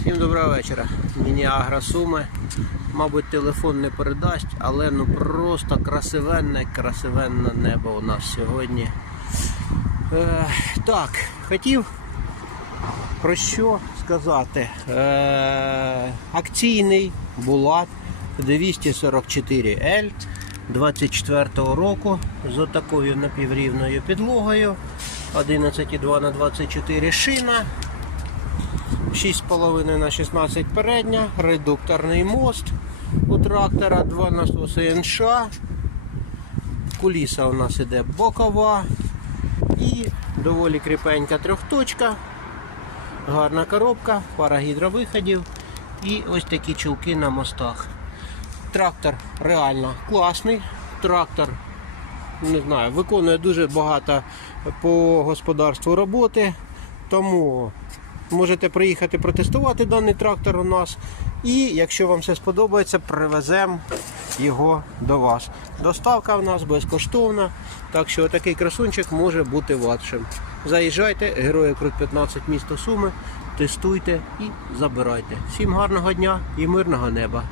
Всім доброго вечора. Міні-агро Суми. Мабуть, телефон не передасть, але ну просто красивенне, красивенне небо у нас сьогодні. Е, так, хотів про що сказати. Е, акційний Булат 244L 24-го року з отакою напіврівною підлогою. 11,2 на 24 шина. 6,5 на 16 передня, редукторний мост у трактора, два насоси НШ. Куліса у нас іде бокова і доволі кріпенька трьохточка. Гарна коробка, пара гідровиходів і ось такі чулки на мостах. Трактор реально класний. Трактор не знаю, виконує дуже багато по господарству роботи. Тому можете приїхати протестувати даний трактор у нас. І якщо вам все сподобається, привеземо його до вас. Доставка в нас безкоштовна, так що такий красунчик може бути вашим. Заїжджайте, Герої Крут 15 місто Суми, тестуйте і забирайте. Всім гарного дня і мирного неба!